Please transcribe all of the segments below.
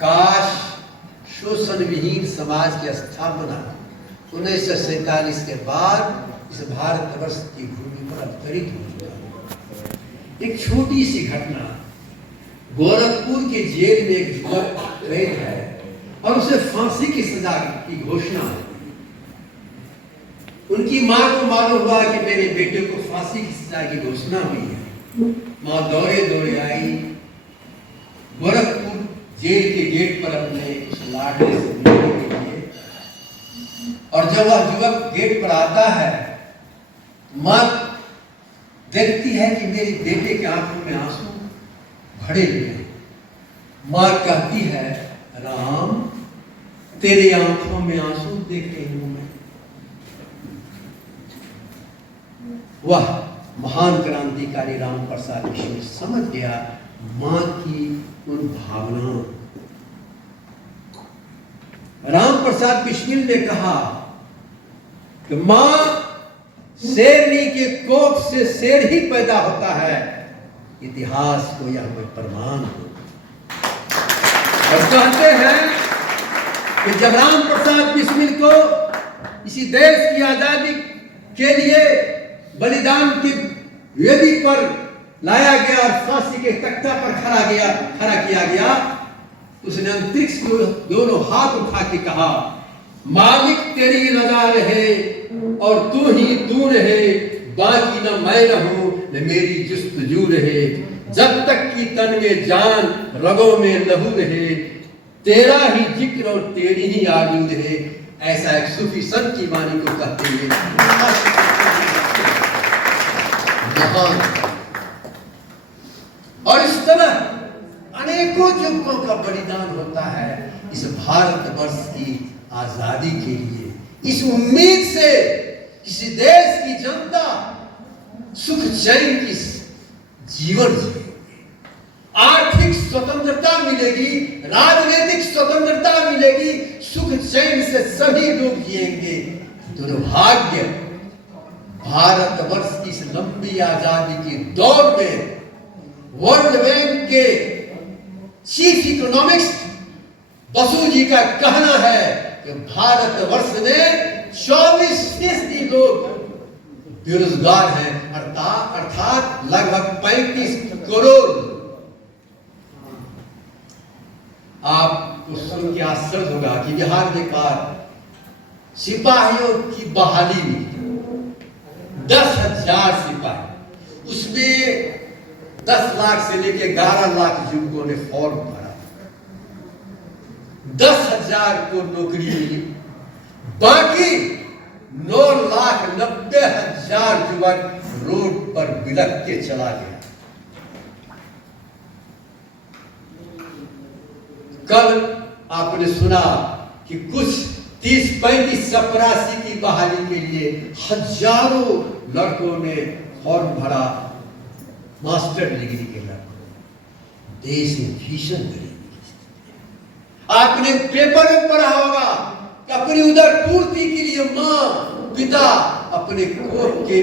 काश शोषण विहीन समाज की स्थापना 1947 के बाद इस भारतवर्ष की भूमि पर अवतरित हो चुका। एक छोटी सी घटना, गोरखपुर के जेल में एक युवक कैद है और उसे फांसी की सजा की घोषणा है। उनकी मां को मालूम हुआ कि मेरे बेटे को फांसी की सजा की घोषणा हुई है। मां दौड़े दौड़े आई, गोरखपुर जेल के गेट पर अपने उस लाडले से मिलने के लिए, और जब वह युवक गेट पर आता है, मां देखती है कि मेरे बेटे के आंखों में आंसू भरे हुए हैं। मां कहती है, राम, तेरे आंखों में आंसू देख रही हूं मैं। वह महान क्रांतिकारी राम प्रसाद बिस्मिल समझ गया मां की उन भावनाओं। राम प्रसाद बिस्मिल ने कहा कि मां, शेरनी के कोख से शेर ही पैदा होता है, इतिहास को यह कोई प्रमाण हो। और कहते हैं कि जब राम प्रसाद बिस्मिल को इसी देश की आजादी के लिए बलिदान की वेदी पर लाया गया और फांसी के तख्ता पर खड़ा किया गया, उसने अंतरिक्ष को दोनों हाथ उठा के कहा, मालिक तेरी रजा रहे और तू ही तू रहे, बाकी न मैं रहूं न मेरी जुस्तजू रहे, जब तक की तन में जान रगों में लहू रहे, तेरा ही जिक्र और तेरी ही आरज़ू रहे। ऐसा एक सूफी संत की वाणी को कहते हुए महान। और इस तरह अनेकों युवकों का बलिदान होता है इस भारतवर्ष की आजादी के लिए, इस उम्मीद से किसी देश की जनता सुख चैन की जीवन जिएगी, आर्थिक स्वतंत्रता मिलेगी, राजनीतिक स्वतंत्रता मिलेगी, सुख चैन से सभी लोग जिएंगे। दुर्भाग्य, भारतवर्ष की इस लंबी आजादी के दौर में वर्ल्ड बैंक के चीफ इकोनॉमिस्ट बसु जी का कहना है कि भारतवर्ष में 24% लोग बेरोजगार हैं, अर्थात लगभग 35 करोड़। आपको सुन के आश्चर्य होगा कि बिहार सरकार सिपाहियों की बहाली में 10,000 सिपाही, उसमें 10 लाख से लेकर 11 लाख युवकों ने फॉर्म भरा, 10,000 को नौकरी मिली, बाकी 9,90,000 युवक रोड पर बिलख के चला गया। कल आपने सुना कि कुछ 30-35 चपरासी की बहाली के लिए हजारों लड़कों ने फॉर्म भरा, मास्टर डिग्री के लड़कों। देश में भीषण गरीबी की स्थिति है। आपने पेपर में पढ़ा होगा कि अपनी उदर पूर्ति के लिए मां पिता अपने कोख के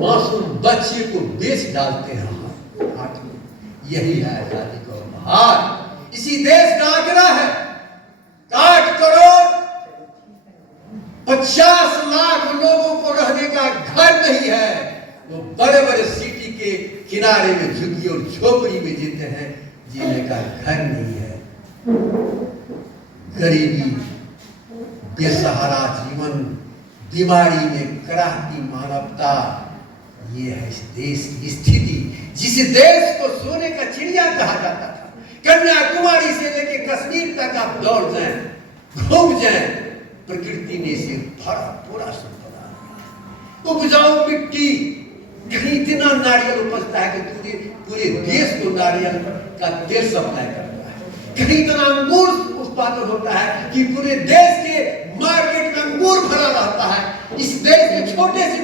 मासूम बच्चे को बेच डालते हैं। यही है आजादी का उपहार। इसी देश का आंकड़ा है 8 करोड़ 50 लाख लोगों को रहने का घर नहीं है। वो बड़े बड़े सिटी के किनारे में झुग्गी और झोपड़ी में जीते हैं, जीने का घर नहीं है। गरीबी, बेसहारा जीवन, बीमारी में कराहती मानवता, ये है इस देश की स्थिति। जिस देश को सोने का चिड़िया कहा जाता था, कन्याकुमारी से लेकर कश्मीर तक आप दौड़ जाएं, घूम जाएं, प्रकृति ने इसे भरा पूरा संपदा, उपजाऊ मिट्टी, कहीं इतना नारियल उपजता है कि पूरे देश को नारियल का तेल सप्लाई करता है। कहीं इतना अंगूर उत्पादन होता है कि पूरे देश के मार्केट में अंगूर भरा रहता है। इस देश के छोटे से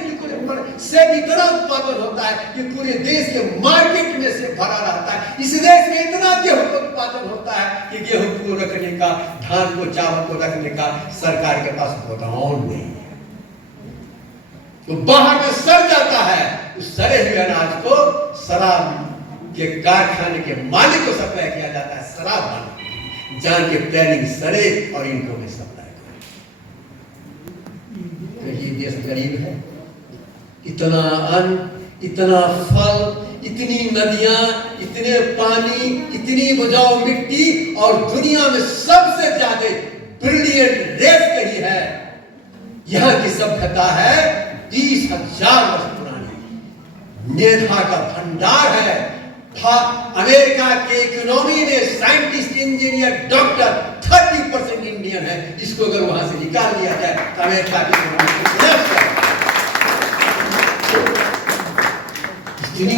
सेब इतना उत्पादन होता है कि पूरे देश के मार्केट में से भरा रहता है। इस देश में इतना गेहूं का उत्पादन होता है कि गेहूं को रखने का, धान को, चावल को रखने का सरकार के पास गोदाम नहीं है। तो बाहर में सड़ जाता है, उस सड़े हुए अनाज को शराब के कारखाने के मालिक को सप्लाई किया जाता है। शराब मालिक जाके प्लानिंग सरे और इनको में सप्लाई करें। तो ये देश गरीब है, इतना अन्न, इतना फल, इतनी नदियां, इतने पानी, इतनी उपजाऊ मिट्टी, और दुनिया में सबसे ज्यादा ब्रिलियंट रेस कही है। यहाँ की सभ्यता है 20,000 वर्ष पुरानी, मेधा का भंडार है। अमेरिका के इकोनॉमी में साइंटिस्ट, इंजीनियर, डॉक्टर 30% इंडियन है। इसको अगर वहां से निकाल दिया जाए तो अमेरिका की इकोनॉमी इतनी